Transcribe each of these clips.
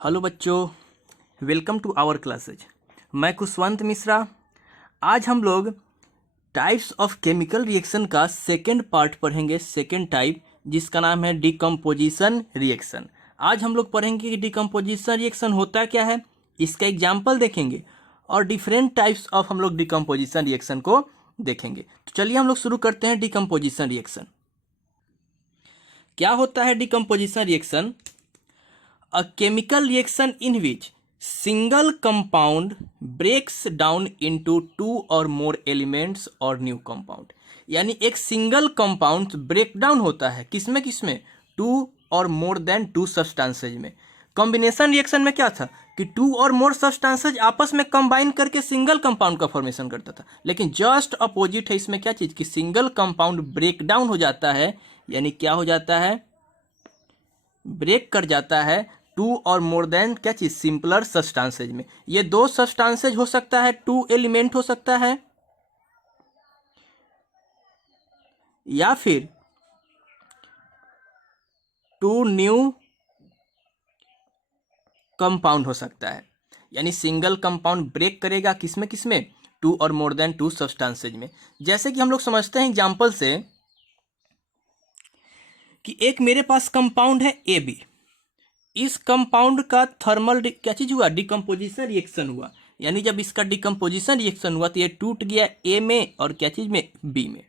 Hello बच्चों, welcome to our classes. मैं खुशवंत मिश्रा। आज हम लोग टाइप्स ऑफ केमिकल रिएक्शन का सेकेंड पार्ट पढ़ेंगे, सेकेंड टाइप, जिसका नाम है डिकम्पोजिशन रिएक्शन। आज हम लोग पढ़ेंगे कि डिकम्पोजिशन रिएक्शन होता क्या है, इसका एग्जाम्पल देखेंगे और डिफरेंट टाइप्स ऑफ हम लोग डिकम्पोजिशन रिएक्शन को देखेंगे। तो चलिए हम लोग शुरू करते हैं। डिकम्पोजिशन रिएक्शन क्या होता है? Decomposition reaction a chemical reaction in which single compound breaks down into two or more elements or new compound। यानी एक सिंगल कंपाउंड ब्रेक डाउन होता है किसमें किसमें? टू और मोर देन टू सब्सटेंसेज में। कॉम्बिनेशन रिएक्शन में क्या था कि टू और मोर सब्सटेंसेज आपस में कंबाइन करके सिंगल कंपाउंड का फॉर्मेशन करता था, लेकिन जस्ट अपोजिट है इसमें क्या चीज कि सिंगल कंपाउंड ब्रेक डाउन हो जाता है, यानी क्या हो जाता है? ब्रेक कर जाता है टू और मोर देन क्या चीज? सिंपलर सब्सटेंसेज में। ये दो सब्सटेंसेज हो सकता है, टू एलिमेंट हो सकता है, या फिर टू न्यू कंपाउंड हो सकता है। यानी सिंगल कंपाउंड ब्रेक करेगा किसमें किसमें? टू और मोर देन टू सब्सटेंसेज में। जैसे कि हम लोग समझते हैं एग्जांपल से कि एक मेरे पास कंपाउंड है ए बी। इस कंपाउंड का थर्मल क्या चीज हुआ? डिकम्पोजिशन रिएक्शन हुआ। यानी जब इसका डिकम्पोजिशन रिएक्शन हुआ तो ये टूट गया ए में और क्या चीज में? बी में।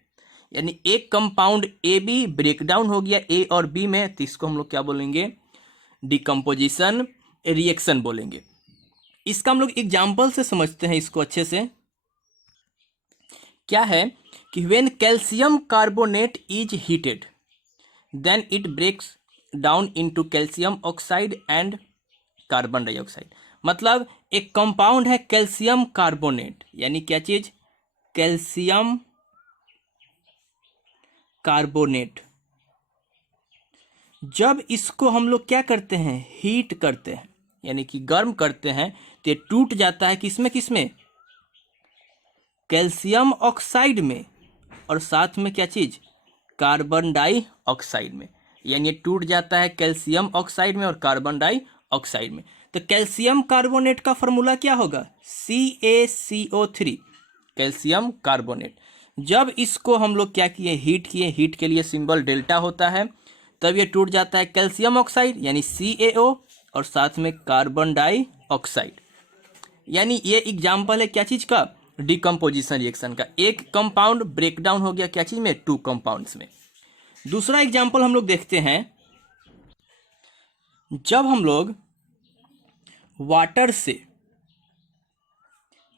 यानी एक compound A B break down हो गया ए और बी में, तो इसको हम लोग क्या बोलेंगे? डिकम्पोजिशन रिएक्शन बोलेंगे। इसका हम लोग एग्जाम्पल से समझते हैं इसको अच्छे से। क्या है कि when calcium carbonate is heated then it breaks down into calcium oxide and carbon dioxide. मतलब एक कंपाउंड है कैल्शियम कार्बोनेट, यानी क्या चीज? Calcium carbonate. जब इसको हम लोग क्या करते हैं? हीट करते हैं, यानी कि गर्म करते हैं, तो ये टूट जाता है किसमें किसमें? कैल्शियम ऑक्साइड में, और साथ में क्या चीज? कार्बन डाइऑक्साइड में। यानी ये टूट जाता है कैल्शियम ऑक्साइड में और कार्बन डाइऑक्साइड में। तो कैल्शियम कार्बोनेट का फॉर्मूला क्या होगा? CaCO3, calcium carbonate. जब इसको हम लोग क्या किए? हीट किए। हीट के लिए सिंबल डेल्टा होता है। तब ये टूट जाता है कैल्शियम ऑक्साइड यानी CaO और साथ में कार्बन डाइऑक्साइड। यानी ये एग्जाम्पल है क्या चीज का? डिकम्पोजिशन रिएक्शन का। एक कंपाउंड ब्रेक डाउन हो गया क्या चीज में? टू कंपाउंड्स में। दूसरा एग्जाम्पल हम लोग देखते हैं, जब हम लोग वाटर से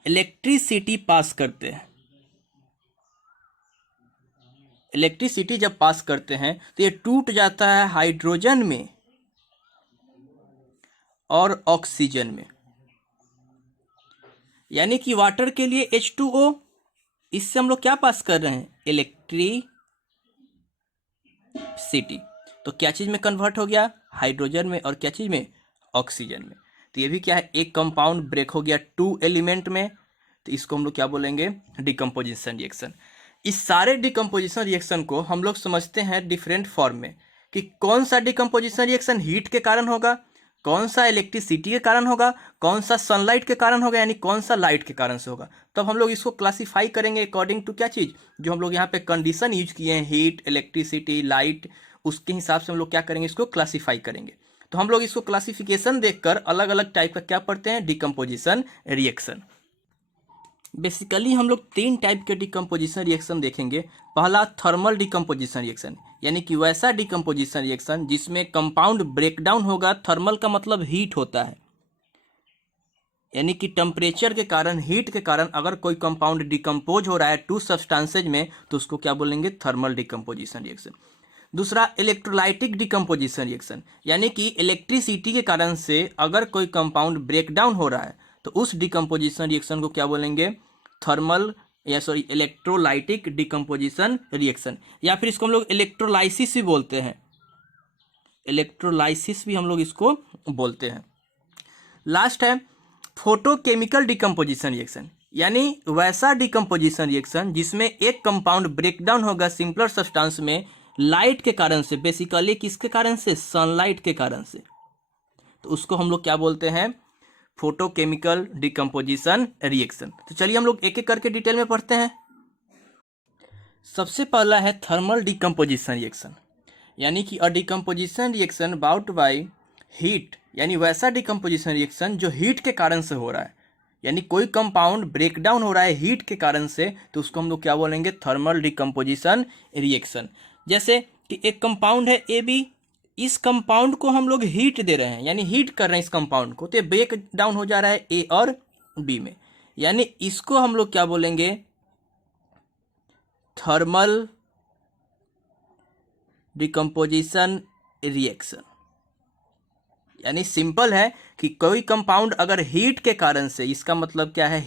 इलेक्ट्रिसिटी पास करते हैं। इलेक्ट्रिसिटी जब पास करते हैं तो ये टूट जाता है हाइड्रोजन में और ऑक्सीजन में। यानी कि वाटर के लिए H2O, इससे हम लोग क्या पास कर रहे हैं? इलेक्ट्रिसिटी। तो क्या चीज में कन्वर्ट हो गया? हाइड्रोजन में, और क्या चीज में? ऑक्सीजन में। तो ये भी क्या है? एक कंपाउंड ब्रेक हो गया टू एलिमेंट में, तो इसको हम लोग क्या बोलेंगे? Decomposition reaction. इस सारे डिकम्पोजिशन रिएक्शन को हम लोग समझते हैं डिफरेंट फॉर्म में, कि कौन सा डिकम्पोजिशन रिएक्शन हीट के कारण होगा, कौन सा इलेक्ट्रिसिटी के कारण होगा, कौन सा सनलाइट के कारण होगा, यानी कौन सा लाइट के कारण से होगा। तब हम लोग इसको क्लासीफाई करेंगे अकॉर्डिंग टू क्या चीज? जो हम लोग यहाँ पे कंडीशन यूज किए हैं, हीट, इलेक्ट्रिसिटी, लाइट, उसके हिसाब से हम लोग क्या करेंगे? इसको क्लासीफाई करेंगे। तो हम लोग इसको क्लासिफिकेशन देखकर अलग अलग टाइप का क्या पढ़ते हैं? Decomposition reaction. बेसिकली हम लोग तीन टाइप के डिकम्पोजिशन रिएक्शन देखेंगे। पहला थर्मल डिकम्पोजिशन रिएक्शन, यानी कि वैसा डिकम्पोजिशन रिएक्शन जिसमें कंपाउंड ब्रेकडाउन होगा। थर्मल का मतलब हीट होता है, यानी कि टेम्परेचर के कारण, हीट के कारण अगर कोई कंपाउंड डिकम्पोज हो रहा है टू सब्सटेंसेज में, तो उसको क्या बोलेंगे? Thermal decomposition reaction. दूसरा इलेक्ट्रोलाइटिक डिकम्पोजिशन रिएक्शन, यानी कि इलेक्ट्रिसिटी के कारण से अगर कोई कंपाउंड ब्रेकडाउन हो रहा है तो उस डिकम्पोजिशन रिएक्शन को क्या बोलेंगे? थर्मल इलेक्ट्रोलाइटिक डिकम्पोजिशन रिएक्शन, या फिर इसको हम लोग इलेक्ट्रोलाइसिस भी बोलते हैं। इलेक्ट्रोलाइसिस भी हम लोग इसको बोलते हैं। लास्ट है फोटोकेमिकल डिकम्पोजिशन रिएक्शन, यानी वैसा डिकम्पोजिशन रिएक्शन जिसमें एक कंपाउंड ब्रेकडाउन होगा सिंपलर सब्सटेंस में लाइट के कारण से। बेसिकली किसके कारण से? सनलाइट के कारण से। तो उसको हम लोग क्या बोलते हैं, फोटोकेमिकल डिकम्पोजिशन रिएक्शन। तो चलिए हम लोग एक एक करके डिटेल में पढ़ते हैं। सबसे पहला है थर्मल डिकम्पोजिशन रिएक्शन, यानी कि a decomposition reaction brought by heat, यानी वैसा डिकम्पोजिशन रिएक्शन जो हीट के कारण से हो रहा है, यानी कोई कंपाउंड ब्रेक डाउन हो रहा है हीट के कारण से, तो उसको हम लोग क्या बोलेंगे, थर्मल डिकम्पोजिशन रिएक्शन। जैसे कि एक कंपाउंड है ए बी, इस कंपाउंड को हम लोग हीट दे रहे हैं, यानी हीट कर रहे हैं इस कंपाउंड को, तो ये ब्रेक डाउन हो जा रहा है ए और बी में, यानी इसको हम लोग क्या बोलेंगे, थर्मल डिकम्पोजिशन रिएक्शन। यानी सिंपल है कि कोई कंपाउंड अगर हीट के कारण से, इसका मतलब क्या है,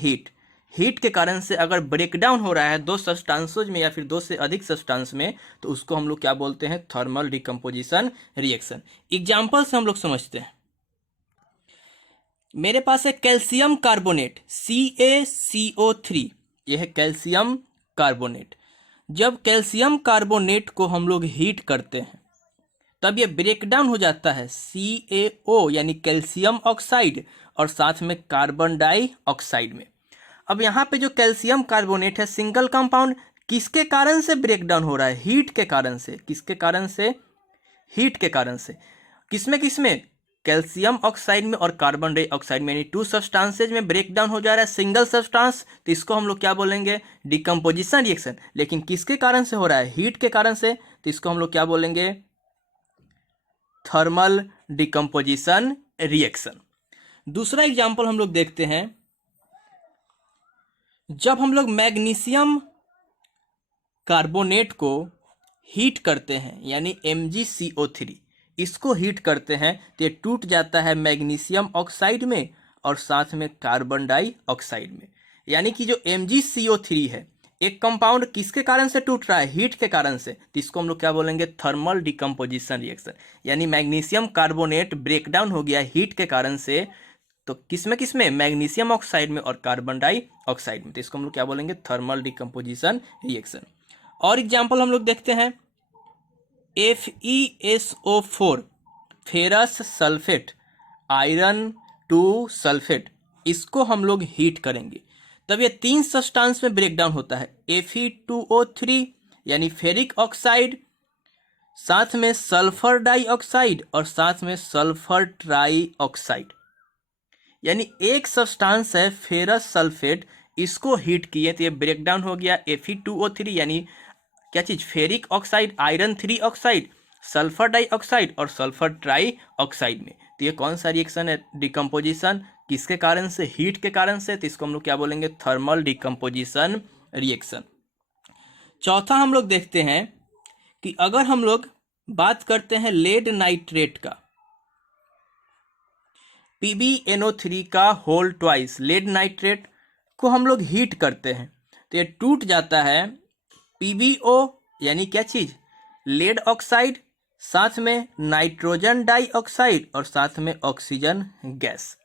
हीट के कारण से अगर ब्रेक डाउन हो रहा है दो सब्सटेंसेज में या फिर दो से अधिक सब्सटेंस में, तो उसको हम लोग क्या बोलते हैं, थर्मल डिकम्पोजिशन रिएक्शन। एग्जांपल से हम लोग समझते हैं। मेरे पास है कैल्शियम कार्बोनेट CaCO3, यह है कैल्शियम कार्बोनेट। जब कैल्शियम कार्बोनेट को हम लोग हीट करते हैं तब ये ब्रेक डाउन हो जाता है CaO यानी कैल्शियम ऑक्साइड और साथ में कार्बन डाइऑक्साइड में। अब यहाँ पे जो कैल्शियम कार्बोनेट है सिंगल कंपाउंड, किसके कारण से ब्रेक डाउन हो रहा है, हीट के कारण से। किसके कारण से, हीट के कारण से। किसमें किसमें, कैल्शियम ऑक्साइड में और कार्बन डाइऑक्साइड में, यानी टू सब्सटेंसेज में ब्रेक डाउन हो जा रहा है सिंगल सब्सटेंस, तो इसको हम लोग क्या बोलेंगे, डिकम्पोजिशन रिएक्शन। लेकिन किसके कारण से हो रहा है, हीट के कारण से, तो इसको हम लोग क्या बोलेंगे, थर्मल डिकम्पोजिशन रिएक्शन। दूसरा एग्जाम्पल हम लोग देखते हैं। जब हम लोग मैग्नीशियम कार्बोनेट को हीट करते हैं, यानी MgCO3, इसको हीट करते हैं तो ये टूट जाता है मैग्नीशियम ऑक्साइड में और साथ में कार्बन डाइऑक्साइड में। यानी कि जो MgCO3 है, एक कंपाउंड किसके कारण से टूट रहा है, हीट के कारण से, तो इसको हम लोग क्या बोलेंगे, थर्मल डिकम्पोजिशन रिएक्शन। यानी मैग्नीशियम कार्बोनेट ब्रेक डाउन हो गया हीट के कारण से, तो किसमें, मैग्नीशियम ऑक्साइड में और कार्बन डाइऑक्साइड में, तो इसको हम लोग क्या बोलेंगे, थर्मल डिकम्पोजिशन रिएक्शन। और एग्जाम्पल हम लोग देखते हैं। FeSO4 ferrous sulphate iron 2 sulphate, इसको हम लोग हीट करेंगे तब ये 3 सब्सटेंस में ब्रेक डाउन होता है। Fe2O3 यानी फेरिक ऑक्साइड, साथ में सल्फर डाइऑक्साइड और साथ में सल्फर ट्राइऑक्साइड। यानी एक सब्सटेंस है फेरस सल्फेट, इसको हीट किए तो ये ब्रेक डाउन हो गया Fe2O3, यानी क्या चीज, ferric oxide, iron 3 oxide, sulphur dioxide और सल्फर ट्राइऑक्साइड में। तो ये कौन सा रिएक्शन है, डिकम्पोजिशन, किसके कारण से, हीट के कारण से, तो इसको हम लोग क्या बोलेंगे, थर्मल डिकम्पोजिशन रिएक्शन। चौथा हम लोग देखते हैं कि अगर हम लोग बात करते हैं लेड नाइट्रेट का, PbNO3 का होल ट्वाइस, लेड नाइट्रेट को हम लोग हीट करते हैं तो ये टूट जाता है PbO यानी क्या चीज, लेड ऑक्साइड, साथ में नाइट्रोजन डाइऑक्साइड और साथ में ऑक्सीजन गैस।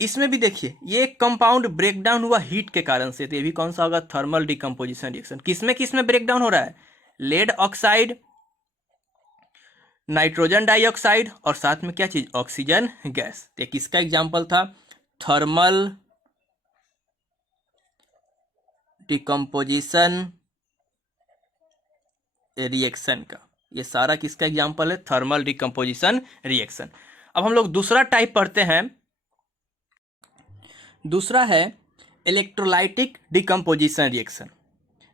इसमें भी देखिए ये एक कंपाउंड ब्रेक डाउन हुआ हीट के कारण से, तो ये भी कौन सा होगा, थर्मल डिकम्पोजिशन रिएक्शन। किसमें ब्रेक डाउन हो रहा है, लेड ऑक्साइड, नाइट्रोजन डाइऑक्साइड और साथ में क्या चीज, ऑक्सीजन गैस। तो किसका एग्जाम्पल था, थर्मल डिकम्पोजिशन रिएक्शन का। ये सारा किसका एग्जाम्पल है, थर्मल डिकम्पोजिशन रिएक्शन। अब हम लोग दूसरा टाइप पढ़ते हैं। दूसरा है इलेक्ट्रोलाइटिक डिकम्पोजिशन रिएक्शन,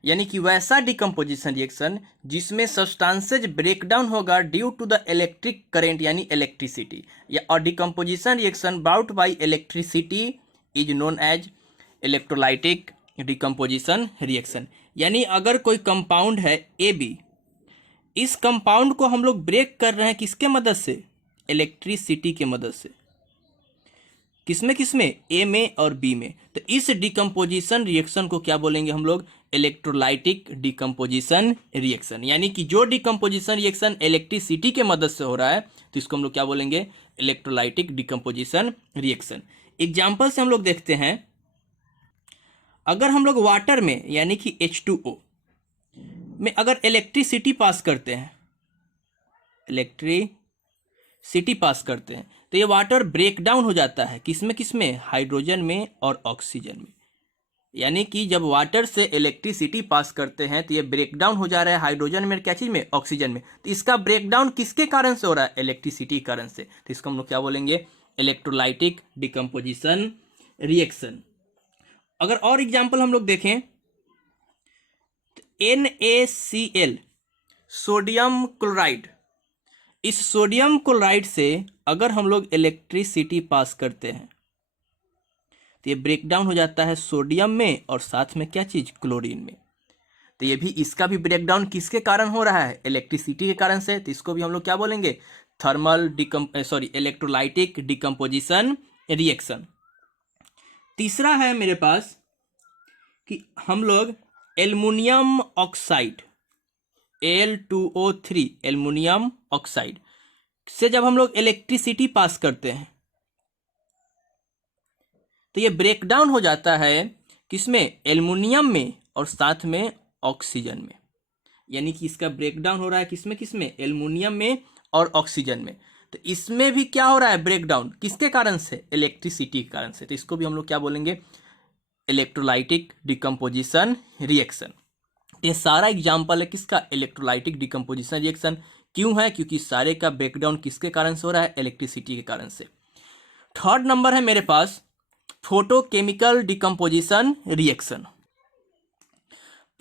यानी कि वैसा डिकम्पोजिशन रिएक्शन जिसमें सब्सटेंसेज ब्रेक डाउन होगा due to the electric current यानी इलेक्ट्रिसिटी, या और decomposition reaction brought by electricity is known as electrolytic decomposition reaction. यानी अगर कोई कंपाउंड है AB, इस कंपाउंड को हम लोग ब्रेक कर रहे हैं किसके मदद से, इलेक्ट्रिसिटी के मदद से। किसमें, A में और B में। तो इस डिकम्पोजिशन रिएक्शन को क्या बोलेंगे हम लोग, इलेक्ट्रोलाइटिक डिकम्पोजिशन रिएक्शन। यानी कि जो डिकम्पोजिशन रिएक्शन इलेक्ट्रिसिटी के मदद से हो रहा है तो इसको हम लोग क्या बोलेंगे, इलेक्ट्रोलाइटिक डिकम्पोजिशन रिएक्शन। एग्जाम्पल से हम लोग देखते हैं। अगर हम लोग वाटर में यानी कि H2O में अगर इलेक्ट्रिसिटी पास करते हैं, इलेक्ट्रिसिटी सिटी पास करते हैं तो ये वाटर ब्रेक डाउन हो जाता है किसमें, हाइड्रोजन में और ऑक्सीजन में। यानी कि जब वाटर से इलेक्ट्रिसिटी पास करते हैं तो ये ब्रेक डाउन हो जा रहा है हाइड्रोजन में, क्या चीज में, ऑक्सीजन में। तो इसका ब्रेक डाउन किसके कारण से हो रहा है, इलेक्ट्रिसिटी के कारण से। तो इसको हम लोग क्या बोलेंगे, इलेक्ट्रोलाइटिक डिकम्पोजिशन रिएक्शन। अगर और एग्जांपल हम लोग देखें तो NaCl सोडियम क्लोराइड, इस सोडियम क्लोराइड से अगर हम लोग इलेक्ट्रिसिटी पास करते हैं तो ये ब्रेक डाउन हो जाता है सोडियम में और साथ में क्या चीज, क्लोरीन में। तो ये भी, इसका भी ब्रेक डाउन किसके कारण हो रहा है, इलेक्ट्रिसिटी के कारण से। तो इसको भी हम लोग क्या बोलेंगे, इलेक्ट्रोलाइटिक डिकम्पोजिशन रिएक्शन। तीसरा है मेरे पास कि हम लोग aluminium oxide Al2O3 aluminium oxide से जब हम लोग इलेक्ट्रिसिटी पास करते हैं तो ये ब्रेक डाउन हो जाता है किसमें, एल्युमिनियम में और साथ में ऑक्सीजन में। यानी कि इसका ब्रेक डाउन हो रहा है किसमें, एल्युमिनियम में और ऑक्सीजन में। तो इसमें भी क्या हो रहा है, ब्रेक डाउन किसके कारण से, इलेक्ट्रिसिटी के कारण से। तो इसको भी हम लोग क्या बोलेंगे, इलेक्ट्रोलाइटिक डिकम्पोजिशन रिएक्शन। ये सारा एग्जाम्पल है किसका, इलेक्ट्रोलाइटिक डिकम्पोजिशन रिएक्शन। क्यों है, क्योंकि सारे का ब्रेकडाउन किसके कारण से हो रहा है, इलेक्ट्रिसिटी के कारण से। थर्ड नंबर है मेरे पास photochemical decomposition reaction.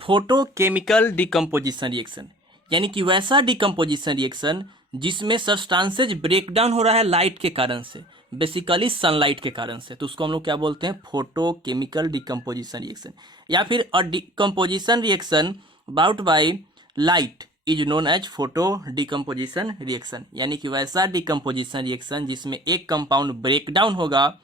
Photochemical decomposition reaction यानी कि वैसा डिकम्पोजिशन रिएक्शन जिसमें सब्सटेंसेज ब्रेकडाउन हो रहा है लाइट के कारण से, बेसिकली सनलाइट के कारण से। तो उसको हम लोग क्या बोलते हैं, फोटोकेमिकल डिकम्पोजिशन रिएक्शन। या फिर a decomposition reaction brought by light is known as photo decomposition reaction. यानी कि वैसा डिकम्पोजिशन रिएक्शन जिसमें एक कंपाउंड ब्रेकडाउन होगा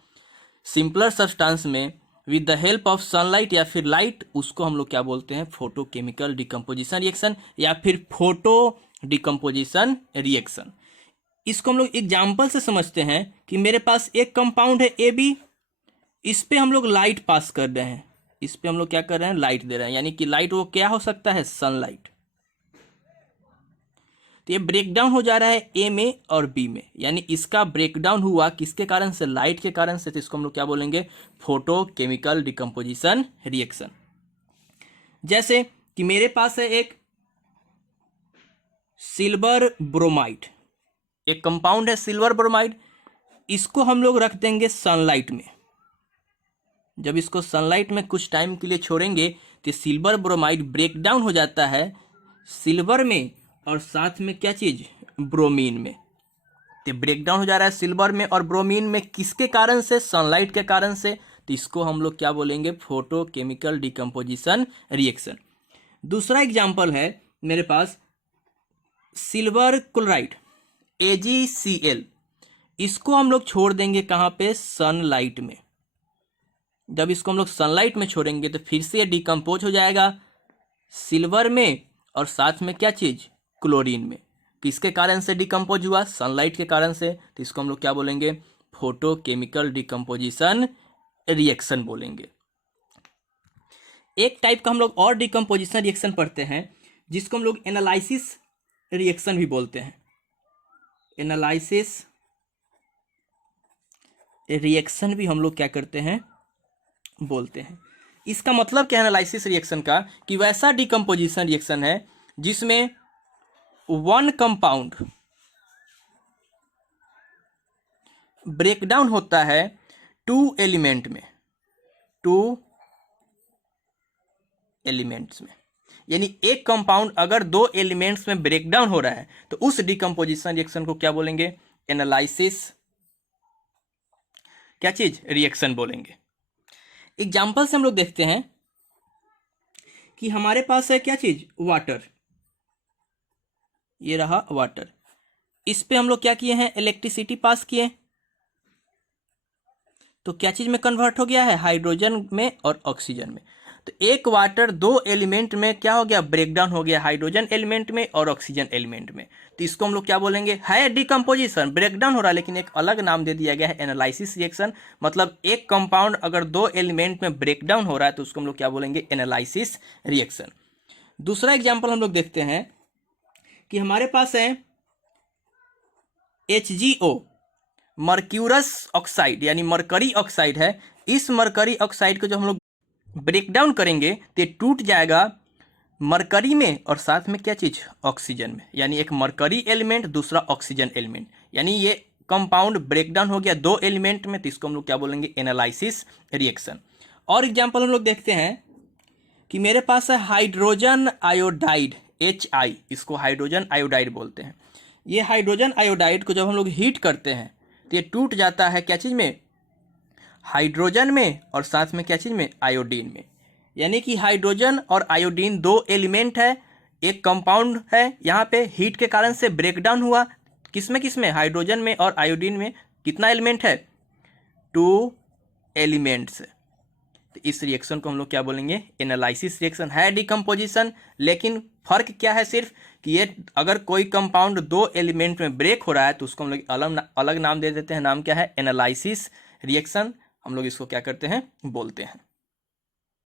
सिंपलर सब्सटेंस में with the help of sunlight या फिर लाइट, उसको हम लोग क्या बोलते हैं, फोटोकेमिकल डिकम्पोजिशन रिएक्शन या फिर फोटो डिकम्पोजिशन रिएक्शन। इसको हम लोग एग्जाम्पल से समझते हैं कि मेरे पास एक कंपाउंड है AB, इस पे हम लोग लाइट पास कर रहे हैं, इस पे हम लोग क्या कर रहे हैं, लाइट दे रहे हैं। यानी कि लाइट वो क्या हो सकता है, सनलाइट। तो ये ब्रेकडाउन हो जा रहा है A में और B में, यानी इसका ब्रेकडाउन हुआ किसके कारण से, लाइट के कारण से। तो इसको हम लोग क्या बोलेंगे, फोटोकेमिकल डिकम्पोजिशन रिएक्शन। जैसे कि मेरे पास है एक सिल्वर ब्रोमाइड, एक कंपाउंड है सिल्वर ब्रोमाइड, इसको हम लोग रख देंगे सनलाइट में। जब इसको सनलाइट में कुछ टाइम के लिए छोड़ेंगे तो सिल्वर ब्रोमाइड ब्रेक डाउन हो जाता है सिल्वर में और साथ में क्या चीज, ब्रोमीन में। तो ब्रेक डाउन हो जा रहा है सिल्वर में और ब्रोमीन में किसके कारण से, सनलाइट के कारण से। तो इसको हम लोग क्या बोलेंगे, फोटोकेमिकल डिकम्पोजिशन रिएक्शन। दूसरा एग्जाम्पल है मेरे पास सिल्वर क्लोराइड AgCl, इसको हम लोग छोड़ देंगे कहाँ पे, सनलाइट में। जब इसको हम लोग सनलाइट में छोड़ेंगे तो फिर से डिकम्पोज हो जाएगा सिल्वर में और साथ में क्या चीज, क्लोरीन में। किसके कारण से डिकम्पोज हुआ, सनलाइट के कारण से। तो इसको हम लोग क्या बोलेंगे, फोटोकेमिकल डिकम्पोजिशन रिएक्शन बोलेंगे। एक टाइप का हम लोग और डिकम्पोजिशन रिएक्शन पढ़ते हैं जिसको हम लोग एनालिसिस रिएक्शन भी बोलते हैं। एनालिसिस रिएक्शन भी हम लोग क्या करते हैं, बोलते हैं। इसका मतलब क्या है एनालिसिस रिएक्शन का, कि वैसा डिकम्पोजिशन रिएक्शन है जिसमें वन कंपाउंड ब्रेकडाउन होता है टू एलिमेंट्स में। यानी एक कंपाउंड अगर दो एलिमेंट्स में ब्रेकडाउन हो रहा है तो उस डिकम्पोजिशन रिएक्शन को क्या बोलेंगे, एनालिसिस क्या चीज, रिएक्शन बोलेंगे। एग्जाम्पल से हम लोग देखते हैं कि हमारे पास है क्या चीज, वाटर। ये रहा वाटर, इस पे हम लोग क्या किए हैं, इलेक्ट्रिसिटी पास किए तो क्या चीज में कन्वर्ट हो गया है, हाइड्रोजन में और ऑक्सीजन में। तो एक वाटर दो एलिमेंट में क्या हो गया, ब्रेकडाउन हो गया, हाइड्रोजन एलिमेंट में और ऑक्सीजन एलिमेंट में। तो इसको हम लोग क्या बोलेंगे, है डिकम्पोजिशन, ब्रेकडाउन हो रहा है लेकिन एक अलग नाम दे दिया गया है, एनालिसिस रिएक्शन। मतलब एक कंपाउंड अगर दो एलिमेंट में ब्रेकडाउन हो रहा है तो उसको हम लोग क्या बोलेंगे, एनालिसिस रिएक्शन। दूसरा एग्जाम्पल हम लोग देखते हैं कि हमारे पास है HgO मर्क्यूरस ऑक्साइड यानी मरकरी ऑक्साइड है, इस मरकरी ऑक्साइड को जब हम लोग ब्रेक डाउन करेंगे तो ये टूट जाएगा मरकरी में और साथ में क्या चीज़, ऑक्सीजन में। यानी एक मरकरी एलिमेंट, दूसरा ऑक्सीजन एलिमेंट, यानी ये कंपाउंड ब्रेक डाउन हो गया दो एलिमेंट में, तो इसको हम लोग क्या बोलेंगे, एनालिसिस रिएक्शन। और एग्जाम्पल हम लोग देखते हैं कि मेरे पास है हाइड्रोजन आयोडाइड HI, इसको हाइड्रोजन आयोडाइड बोलते हैं। ये हाइड्रोजन आयोडाइड को जब हम लोग हीट करते हैं तो ये टूट जाता है क्या चीज़ में, हाइड्रोजन में और साथ में क्या चीज़ में, आयोडीन में। यानी कि हाइड्रोजन और आयोडीन दो एलिमेंट है, एक कंपाउंड है, यहाँ पे हीट के कारण से ब्रेक डाउन हुआ, किसमें, हाइड्रोजन में और आयोडीन में। कितना एलिमेंट है, 2 एलिमेंट्स। तो इस रिएक्शन को हम लोग क्या बोलेंगे, एनालिसिस रिएक्शन है, डिकम्पोजिशन। लेकिन फर्क क्या है सिर्फ कि ये अगर कोई कंपाउंड दो एलिमेंट में ब्रेक हो रहा है तो उसको हम लोग अलग नाम दे देते हैं। नाम क्या है, एनालिसिस रिएक्शन, हम लोग इसको क्या करते हैं, बोलते हैं।